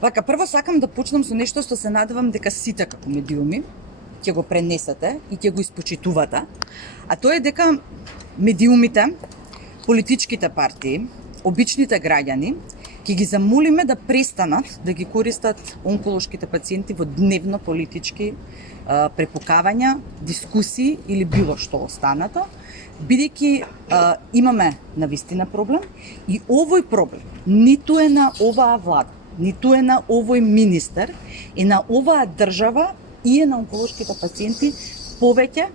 Вака, прво сакам да почнам со нешто што се надевам дека сите како медиуми ќе го пренесете и ќе го испочитувате, а тоа е дека медиумите, политичките партии, обичните граѓани ќе ги замолиме да престанат да ги користат онколошките пациенти во дневно политички препукавања, дискусии или било што останато, бидејќи имаме навистина проблем и овој проблем ниту е на оваа влада, ниту е на овој министер, и на оваа држава и е на онколошките пациенти повеќе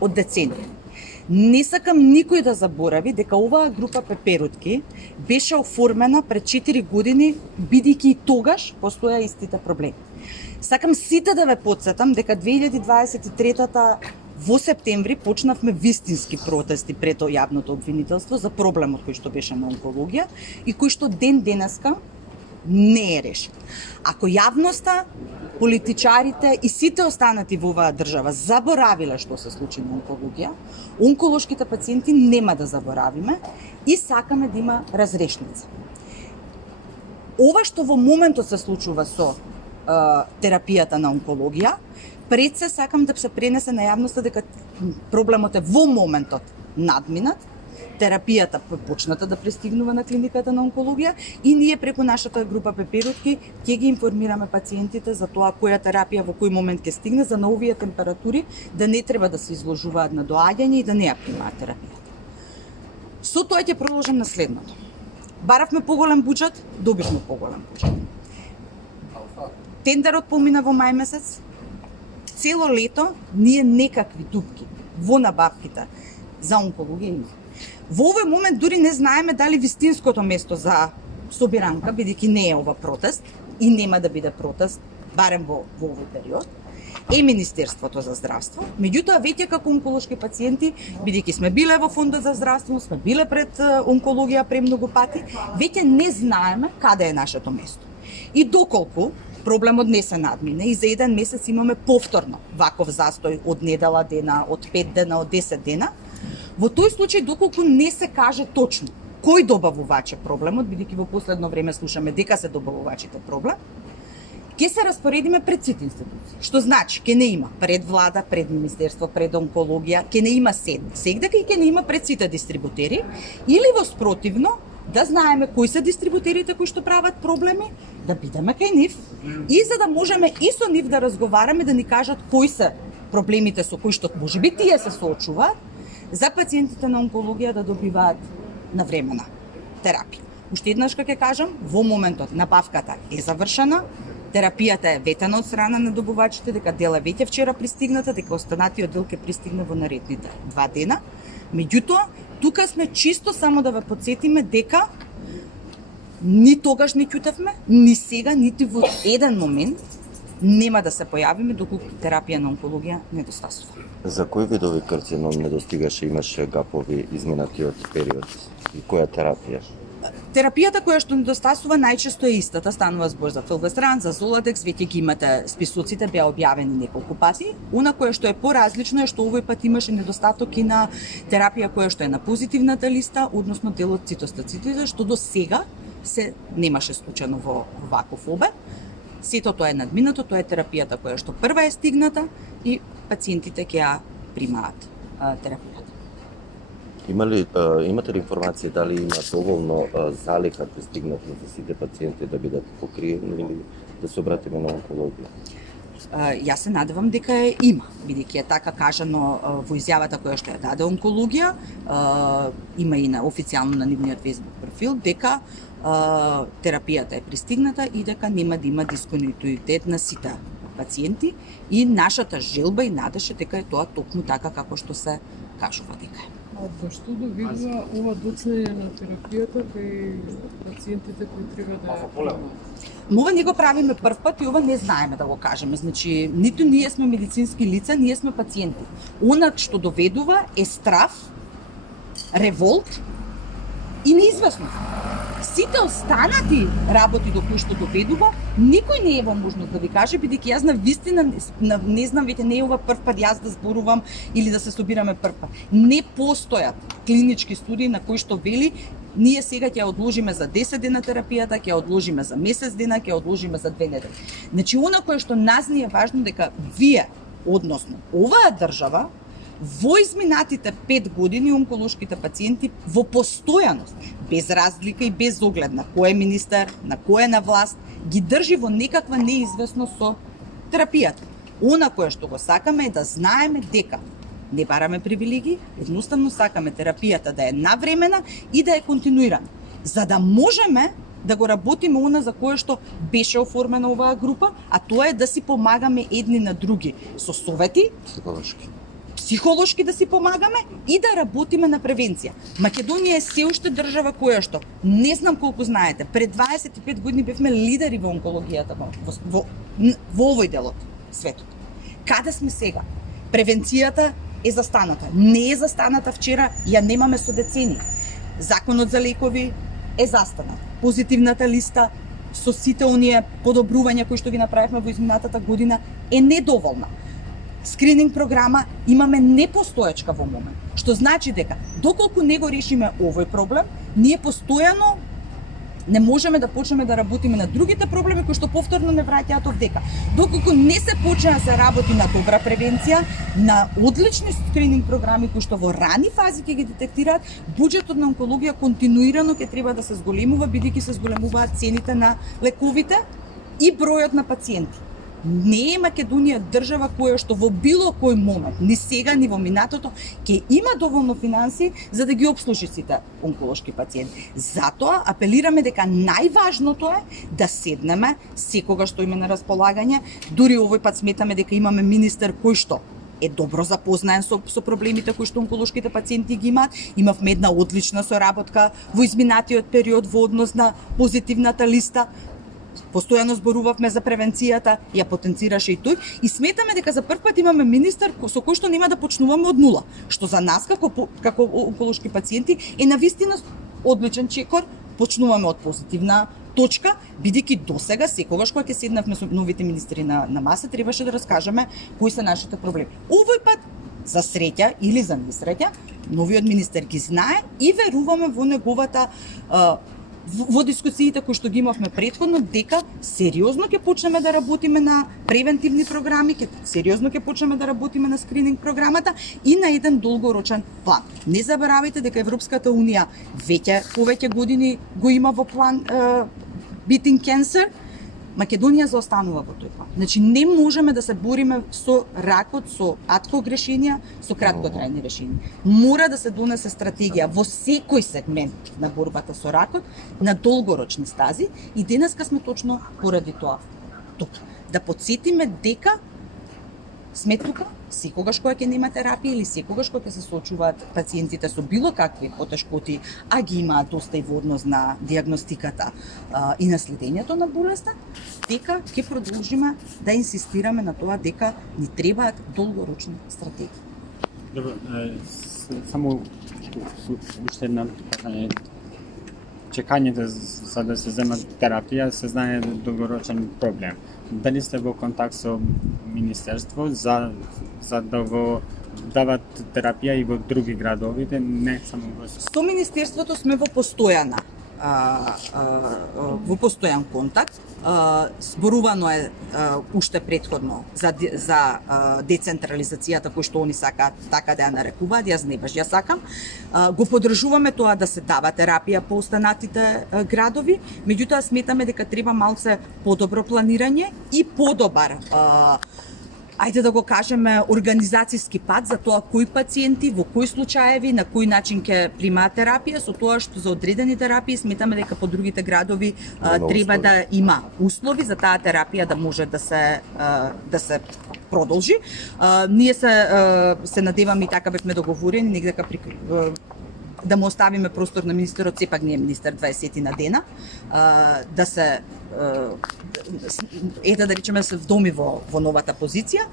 од деценија. Не сакам никој да заборави дека оваа група пеперутки беше оформена пред 4 години, бидејќи и тогаш постоја истите проблеми. Сакам сите да ве потсетам дека 2023-та во септември почнавме вистински протести пред јавното обвинителство за проблемот кој што беше на онкологија и кој што ден денеска не е решен. Ако јавноста, политичарите и сите останати во оваа држава заборавиле што се случи на онкологија, онколошките пациенти нема да заборавиме и сакаме да има разрешница. Ова што во моментот се случува со терапијата на онкологија, пред се сакам да се пренесе на јавноста дека проблемот е во моментот надминат, терапијата почната да пристигнува на клиниката на онкологија и ние преку нашата група пеперутки ќе ги информираме пациентите за тоа која терапија во кој момент ќе стигне, за на овие температури да не треба да се изложуваат на доаѓање и да не ја примаат терапијата. Со тоа ќе продолжам на следното. Баравме поголем буџет, добивме поголем буџет. Тендерот помина во мај месец. Цело лето ние некакви дупки во набавките за онкологија има. Во овој момент дури не знаеме дали вистинското место за собиранка, бидејќи не е ова протест и нема да биде протест, барем во овој период, е Министерството за здравство. Меѓутоа, веќе како онколошки пациенти, бидејќи сме биле во Фондот за здравство, сме биле пред онкологија премногу пати, веќе не знаеме каде е нашето место. И доколку проблемот не се надмине и за еден месец имаме повторно ваков застој од недела дена, од 5 дена, од 10 дена, во тој случај доколку не се каже точно кој добавуваче проблемот, бидејќи во последно време слушаме дека се добавувачите проблем, ќе се распоредиме пред сите институции. Што значи, ќе не има пред влада, пред министерство, пред онкологија, ќе не има сегдека и ќе не има пред сите дистрибутери, или во спротивно, да знаеме кои се дистрибутерите кои што прават проблеми, да бидеме кај нив и за да можеме и со нив да разговараме, да ни кажат кои се проблемите со кои што можеби тие се соочуваат, за пациентите на онкологија да добиваат навремена терапија. Уште еднаш ќе кажам, во моментот набавката е завршена, терапијата е ветена од страна на добувачите, дека дел е веќе вчера пристигната, дека останатиот дел ќе пристигне во наредните 2 дена. Меѓутоа, тука сме чисто само да ве потсетиме дека ни тогаш не ќутевме, ни сега, нити во еден момент нема да се појавиме доколку терапија на онкологија недостасува. За кои видови карцином недостигаше, имаше гапови изминатиот период и која терапија? Терапијата која што недостасува најчесто е истата, станува збор за филвестран, за золатекс, веќе ги имате списоците, беа објавени неколку пати. Она кое што е поразлично е што овој пат имаше недостаток и на терапија која што е на позитивната листа, односно делот цитостацитите, што до сега се немаше случајно во ваков обем. Сето тоа е надминато, тоа е терапијата која што прва е стигната и пациентите ќе ја примаат терапијата. Имате ли информација дали има доволно залика пристигнати за сите пациенти да бидат покриени или да се обратиме на онкологија? Јас се надевам дека има, бидејќи е така кажано во изјавата која што ја даде онкологија, има и на официјално на нивниот Facebook профил, дека терапијата е пристигната и дека нема да има дисконтинуитет на сите пациенти и нашата желба и надеж е дека е тоа токму така како што се кажува дека е. А зашто доведува ова доцнење на терапијата кај пациентите кои треба да ја примаат? Ова не го правиме прв пат и ова не знаеме да го кажеме. Значи, ниту ние сме медицински лица, ние сме пациенти. Она што доведува е страв, револт и неизвестност. Сите останати работи до кои што доведува, никој не е во можност да ви каже, бидејќи јас на вистина не знам, вете не е ова прв пат јас да зборувам или да се собираме прв пат. Не постојат клинички студии на кои што вели ние сега ќе одложиме за 10 дена терапијата, ќе одложиме за месец дена, ќе одложиме за 2 недели. Значи, она кое што нас ни е важно дека вие, односно оваа држава, во изминатите 5 години онколошките пациенти во постојаност, без разлика и без оглед на кој е министер, на кој е на власт, ги држи во некаква неизвестност со терапијата. Она кое што го сакаме е да знаеме дека не бараме привилегии, едноставно сакаме терапијата да е навремена и да е континуирана, за да можеме да го работиме она за кое што беше оформена оваа група, а тоа е да си помагаме едни на други со совети, психолошки да си помагаме и да работиме на превенција. Македонија е се уште држава која што, не знам колку знаете, пред 25 години бевме лидери во онкологијата во овој дел од светот. Каде сме сега? Превенцијата е застаната. Не е застаната вчера, ја немаме со децени. Законот за лекови е застанат. Позитивната листа со сите оние подобрувања кои што ги направивме во изминатата година е недоволна. Скрининг програма имаме непостоечка во момент, што значи дека доколку не го решиме овој проблем, ние постојано не можеме да почнеме да работиме на другите проблеми кои што повторно не враќаат овдека. Доколку не се почне да се работи на добра превенција, на одлични скрининг програми кои што во рани фази ќе ги детектираат, буџетот на онкологија континуирано ќе треба да се зголемува, бидејќи се зголемуваат цените на лековите и бројот на пациенти. Не е Македонија држава која што во било кој момент, ни сега, ни во минатото, ќе има доволно финансии за да ги обслужи сите онколошки пациенти. Затоа апелираме дека најважното е да седнеме секогаш што има на располагање. Дури овој пат сметаме дека имаме министер кој што е добро запознаен со проблемите кои што онколошките пациенти ги имаат. Имавме една одлична соработка во изминатиот период во однос на позитивната листа. Постојано зборувавме за превенцијата, ја потенцираше и тој, и сметаме дека за прв пат имаме министер со кој што нема да почнуваме од нула, што за нас како онколошки пациенти е навистина одличен чекор. Почнуваме од позитивна точка, бидејќи досега секогаш кога ќе седнавме со новите министри на маса, требаше да раскажеме кои се нашите проблеми. Овој пат, за среќа или за несреќа, новиот министер ги знае и веруваме во неговата во дискусиите кои што ги имавме претходно, дека сериозно ќе почнеме да работиме на превентивни програми, сериозно ќе почнеме да работиме на скрининг програмата и на еден долгорочен план. Не заборавајте дека Европската унија веќе повеќе години го има во план Beating Cancer. Македонија заостанува во тој план. Значи не можеме да се бориме со ракот, со атхок решенија, со краткотрајни решенија. Мора да се донесе стратегија во секој сегмент на борбата со ракот на долгорочни стази и денеска сме точно поради тоа тук. Да потсетиме дека сме тука секогаш кога ќе нема терапија или секогаш кога ќе се соочуваат пациентите со било какви потешкоти, а ги имаат доста и во однос на дијагностиката и на следењето на болеста, дека ќе продолжиме да инсистираме на тоа дека ни требаат долгорочни стратегии. Добро, само уште една чекањето за да се зема терапија се знае долгорочен проблем. Дали сте во контакт со Министерство за да го дават терапија и во други градовите, не само во... Со Министерството сме во постојан контакт. Зборувано е уште претходно за децентрализацијата кој што они сакаат така да ја нарекуваат, јас не баш ја сакам. Го поддржуваме тоа да се дава терапија по останатите градови, меѓутоа сметаме дека треба малце подобро планирање и подобар ајде да го кажеме, организацијски пат за тоа кои пациенти, во кои случаеви, на кој начин ќе примаат терапија, со тоа што за одредени терапии сметаме дека по другите градови треба да има услови за таа терапија да може да се продолжи. Ние се надеваме и така бевме договорени, негдека да му оставиме простор на министерот, сепак не е министер 20 на дена, да се ете да речеме се вдоми во новата позиција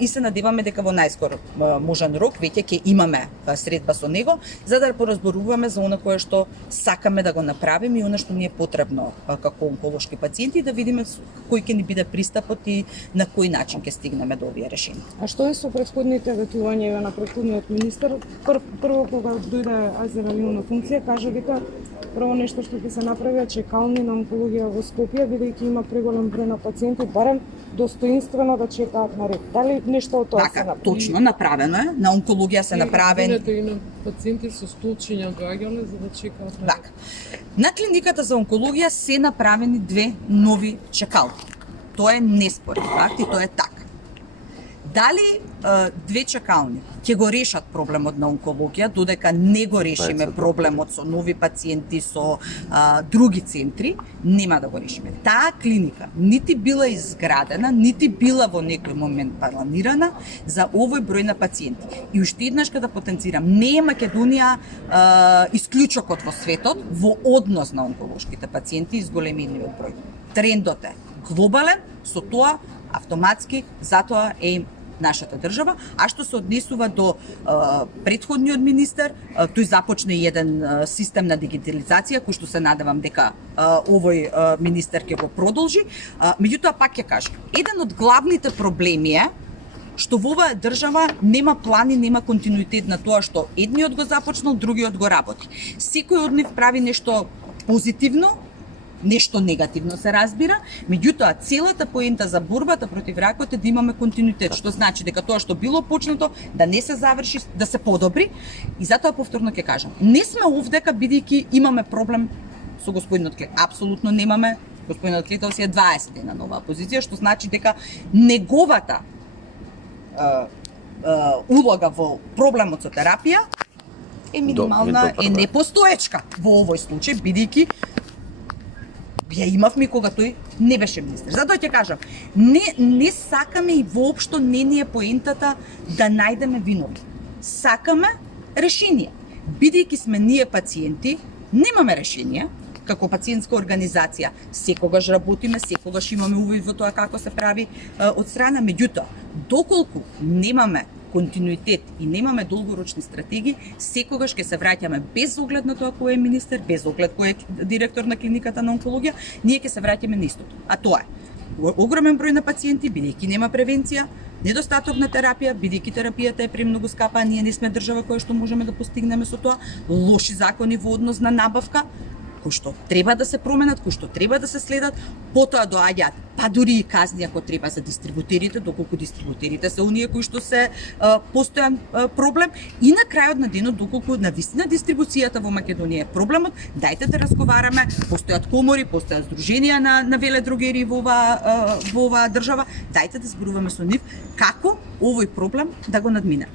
и се надеваме дека во најскор можен рок веќе ќе имаме средба со него за да поразборуваме за она кое што сакаме да го направиме и она што ни е потребно како онколошки пациенти да видиме кој ќе ни биде пристапот и на кој начин ќе стигнеме до овие решенија. А што е со претходните ветувања на претходниот министер? Прво кога дојде Азер Али на функција, кажа дека прво нешто што ќе се направи е чекални на онкологија во Скопје, бидејќи има преголем број на пациенти, барем достоинствено да чекаат на ред. Дали нешто од тоа се Така, направи? точно направено е. На онкологија се направени. И на пациенти со столчиња доаѓале за да чекаат на ред. Така. На клиниката за онкологија се направени 2 нови чекалки. Тоа е неспорен факт и тоа е така. Дали 2 чекални ќе го решат проблемот на онкологија, додека не го решиме проблемот со нови пациенти, со други центри, нема да го решиме. Таа клиника нити била изградена, нити била во некој момент планирана за овој број на пациенти. И уште еднаш да потенцирам, не е Македонија исклучокот во светот во однос на онколошките пациенти изголемениот број. Трендот е глобален, со тоа автоматски затоа е нашата држава, а што се однесува до претходниот министер, тој започне еден систем на дигитализација кој што се надевам дека овој министер ќе го продолжи. Меѓутоа пак ќе кажам, еден од главните проблеми е што во оваа држава нема план и нема континуитет на тоа што едниот го започнал, другиот го работи. Секој од нив прави нешто позитивно, нешто негативно се разбира, меѓутоа целата поента за борбата против ракот е да имаме континуитет, што значи дека тоа што било почнато да не се заврши, да се подобри и затоа повторно ќе кажам, не сме овдека бидејќи имаме проблем со господинот Клетов. Апсолутно немаме. Господинот Клетов си е 20 дена на оваа позиција, што значи дека неговата улога во проблемот со терапија е минимална, е непостоечка во овој случај, бидејќи ја имавме кога тој не беше министер. Затоа ќе кажам, не сакаме и воопшто не ни е поентата да најдеме винови. Сакаме решение. Бидејќи сме ние пациенти, немаме решение, како пациентска организација, секогаш работиме, секогаш имаме увид во тоа како се прави од страна, меѓутоа, доколку немаме континуитет и немаме долгорочни стратегии, секогаш ќе се враќаме без оглед на тоа кој е министер, без оглед кој е директор на клиниката на онкологија, ние ќе се враќаме на истото. А тоа е огромен број на пациенти, бидејќи нема превенција, недостаток на терапија, бидејќи терапијата е премногу скапа, а ние не сме држава која што можеме да постигнеме со тоа, лоши закони во однос на набавка, кои што треба да се променат, кои што треба да се следат, потоа доаѓаат па дури и казни ако треба за дистрибутерите, доколку дистрибутерите се оние кои што се постојан проблем и на крајот на денот доколку навистина дистрибуцијата во Македонија е проблемот, дајте да разговараме, постојат комори, постојат здруженија на веледрогери во оваа држава, дајте да зборуваме со нив како овој проблем да го надминеме.